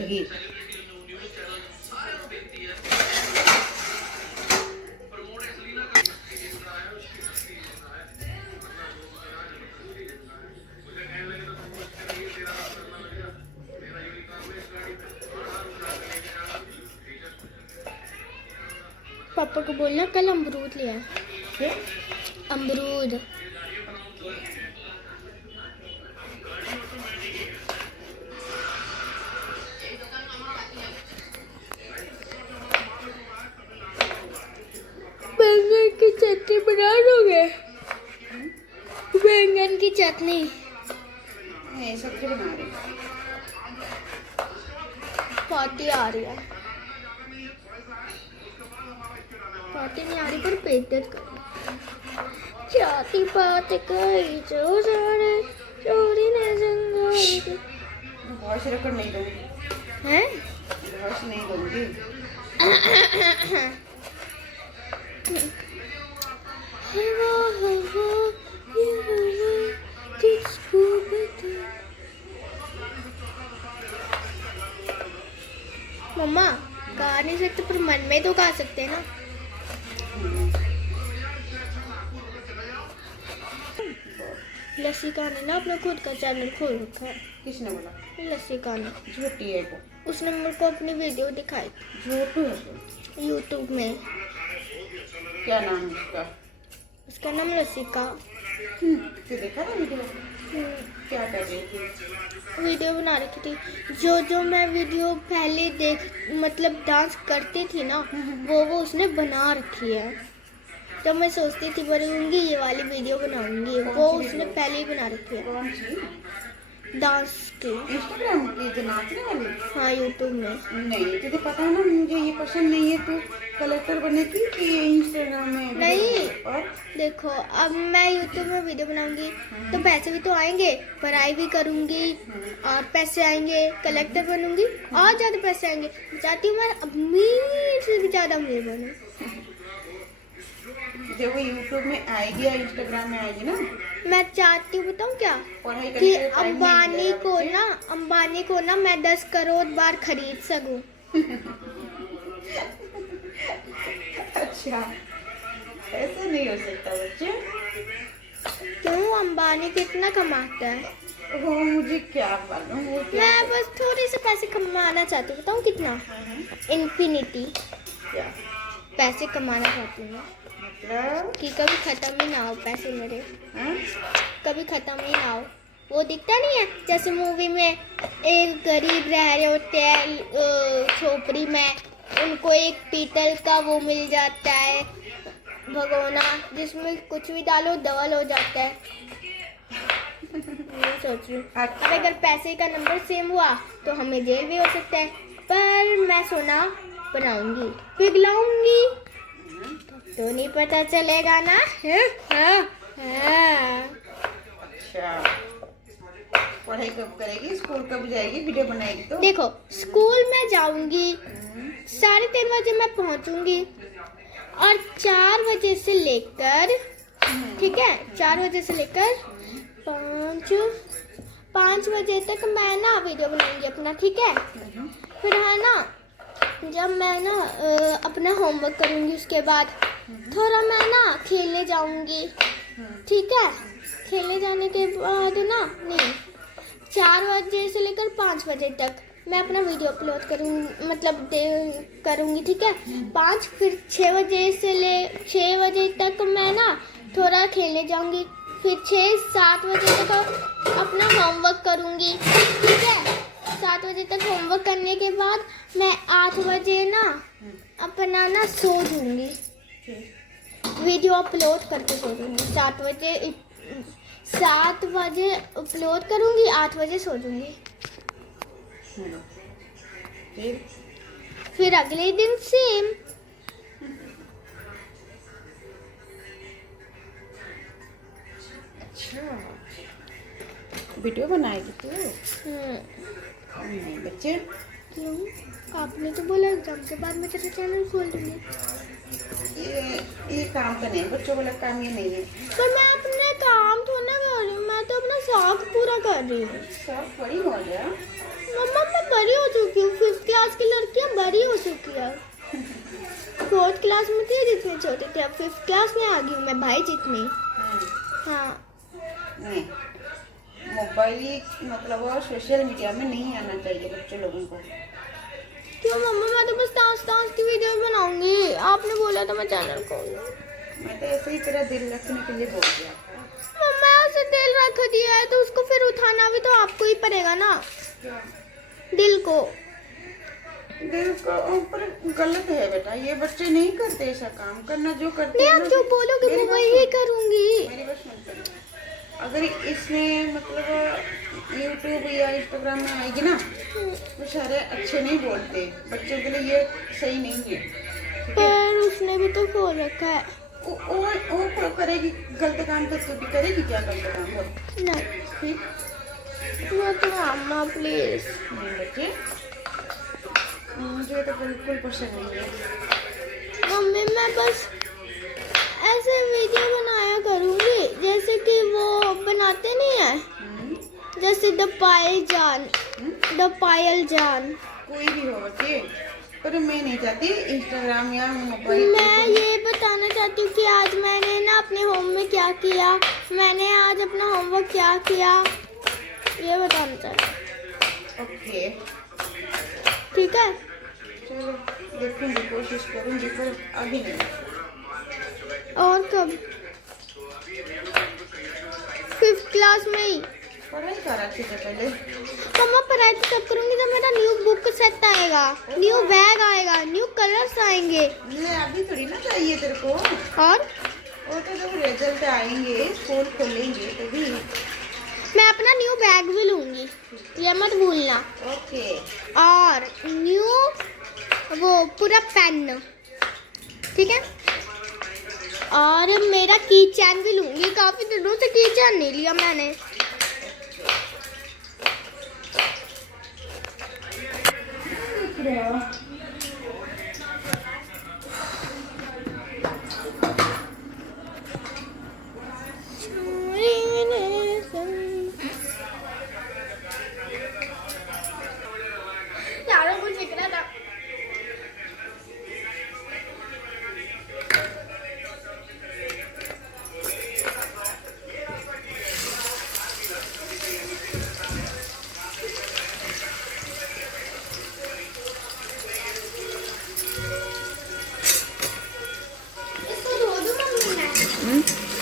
गई। पापा को बोलना कल अमरूद ले आए। क्या? अमरूद। बैंगन की चटनी बना लोगे? बैंगन की चटनी। मैं सब्जी बना रही हूँ। पार्टी आ रही है। पार्टी नहीं आ रही पर पेट दर्द कर रहा है। जाती बात कही जो जाने चोरी ने जंगल। वॉइस रिकॉर्ड नहीं दूंगी। हैं? वॉइस नहीं दूंगी। मम्मा गा नहीं सकते पर मन में तो गा सकते हैं ना। लस्सी का ने ना अपना खुद का चैनल खोल रखा है। किसने बोला? लस्सी का ने। झूठी है वो। उसने मेरे को अपनी वीडियो दिखाई झूठू है वो। यूट्यूब में। क्या नाम है उसका? उसका नाम लसिका। तो देखा था वीडियो? क्या कर रही थी? वीडियो बना रखी थी। जो जो मैं वीडियो पहले देख मतलब डांस करती थी ना वो उसने बना रखी है। तो मैं सोचती थी बड़ी होंगी ये वाली वीडियो बनाऊंगी। वो उसने पहले ही बना रखी है। कौन सी? डांस की। इंस्टाग्राम की जो नाचने वाली? हाँ यूट्यूब में। नहीं तुझे पता है ना मुझे ये पसंद नहीं है। तू कलेक्टर बने थी कि इंस्टाग्राम में वीडियो नहीं। बनाई? और देखो अब मैं यूट्यूब में वीडियो बनाऊंगी तो पैसे भी तो आएंगे। पढ़ाई भी करूंगी और पैसे आएंगे। कलेक्टर बनूंगी और ज्यादा पैसे आएंगे। चाहती हूँ मैं अमीर से भी ज्यादा अमीर बनूं। जब वो यूट्यूब में आएगी या इंस्टाग्राम में आएगी ना मैं चाहती हूँ बताऊँ क्या पढ़ाई करने कि का टाइम नहीं मिलेगा अंबानी को ना मैं 10 करोड़ बार खरीद सकूं। अच्छा ऐसा नहीं हो सकता बच्चे। क्यों? अंबानी कितना कमाता है? वो मुझे क्या मालूम। वो क्या मैं बस थोड़े से पैसे कमाना चाहती हूँ। बताऊँ कितना? इन्फिनिटी क्या पैसे कमाना चाहती हूँ मैं। मतलब? कि कभी खत्म ही ना हो पैसे मेरे। हाँ? कभी खत्म ही ना हो। वो दिखता नहीं है जैसे मूवी में एक गरीब रह रहे होते हैं झोपड़ी में। उनको एक पीतल का वो मिल जाता है भगोना जिसमें कुछ भी डालो डबल हो जाता है। ये सोच रही हूँ अच्छा। अब अगर पैसे का नंबर सेम हुआ तो हमें जेल भी हो सकता है। पर मैं सोना बनाऊंगी पिघलाऊंगी तो नहीं पता चलेगा ना। अच्छा पढ़ाई कब करेगी? स्कूल कब जाएगी? वीडियो बनाएगी तो? देखो स्कूल में जाऊंगी 3:30 बजे मैं पहुंचूंगी और 4 बजे से लेकर ठीक है 4 बजे से लेकर 5 बजे तक मैं ना वीडियो बनाऊंगी अपना। ठीक है फिर है ना जब मैं ना अपना होमवर्क करूंगी उसके बाद थोड़ा मैं ना खेलने जाऊंगी। ठीक है खेलने जाने के बाद ना नहीं 4 बजे से लेकर 5 बजे तक मैं अपना वीडियो अपलोड करूँगी मतलब करूँगी। ठीक है 5 फिर 6 बजे तक मैं ना थोड़ा खेलने जाऊँगी। फिर 6-7 बजे तक अपना होमवर्क करूँगी। ठीक है 7 बजे तक होमवर्क करने के बाद मैं 8 बजे ना अपना ना सो जाऊँगी। वीडियो अपलोड करके सो जाऊँगी। 7 बजे अपलोड करूँगी 8 बजे सो जाऊँगी। फिर अगले दिन सेम। अच्छा वीडियो बनाएगी तू? नहीं बच्चे। क्यों? आपने तो बोला एग्जाम के बाद मैं तेरा चैनल खोल दूंगी। ये काम का नहीं बच्चों वाला काम ये नहीं है। पर मैं अपने काम तो ना कर रही हूँ। मैं तो अपना शौक पूरा कर रही हूँ। शौक बड़ी हो गया। मम्मा मैं बड़ी हो चुकी हूँ। 5th क्लास की लड़कियाँ बड़ी हो चुकी है। 4th क्लास में थी जितनी छोटी थी, अब 5th क्लास में आ गई हूँ मैं भाई जितनी। हाँ नहीं, मोबाइल मतलब और सोशल मीडिया में नहीं आना चाहिए बच्चे लोगों को। क्यों मम्मा, मैं तो बस डांस की वीडियो बनाऊंगी। आपने बोला था मैं चैनल खोलूं। मैं तो ऐसे ही तेरा दिल रखने के लिए बोल दिया। मम्मा ऐसे दिल रख दिया है तो उसको फिर उठाना भी तो आपको ही पड़ेगा ना, क्या? दिल को। दिल का ऊपर गलत है बेटा, ये बच्चे नहीं करते ऐसा काम। करना जो करते नहीं, हैं आप ना, जो बोलोगे मेरी मैं बात वही सुन। करूंगी। मेरी बात सुन। अगर इसने मतलब यूट्यूब या इंस्टाग्राम में आएगी ना तो सारे अच्छे नहीं बोलते, बच्चों के लिए ये सही नहीं है। ठीक है? पर उसने भी तो खोल रखा है। वो करेगी गलत काम तो तू भी करेगी क्या गलत काम हो? नहीं, ठीक, मैं तो मम्मा प्लीज। नहीं बच्चे, मुझे तो बिल्कुल पसंद नहीं है। मम्मी मैं बस ऐसे वीडियो बनाया करूंगी जैसे कि वो बनाते नहीं है, जैसे द पायल जान। कोई भी हो बच्चे, पर मैं नहीं चाहती इंस्टाग्राम या मोबाइल। मैं ये बताना चाहती हूँ कि आज मैंने ना अपने होम में क्या किया, मैंने आज अपना होमवर्क क्या किया, ये बताना चाहती हूँ। ओके, ठीक है। चलो देखूंगी, कोशिश करूंगी, पर अभी नहीं। और कब? 5th क्लास में ही। पढ़ाई कर अच्छे से पहले। मम्मा पढ़ाई तो तब करूंगी जब मेरा न्यू बुक सेट आएगा, न्यू बैग आएगा, न्यू कलर्स आएंगे। ये अभी थोड़ी ना चाहिए तेरे को। और वो तो जब रिजल्ट आएंगे, स्कूल खोलेंगे तभी। मैं अपना न्यू बैग भी लूंगी, ये मत भूलना। ओके। और न्यू वो पूरा पेन, ठीक है। और मेरा की चैन भी लूंगी, काफी दिनों से की चैन नहीं लिया मैंने। यारों कुछ दिख रहा था। इसको धो दूं मम्मी मैं?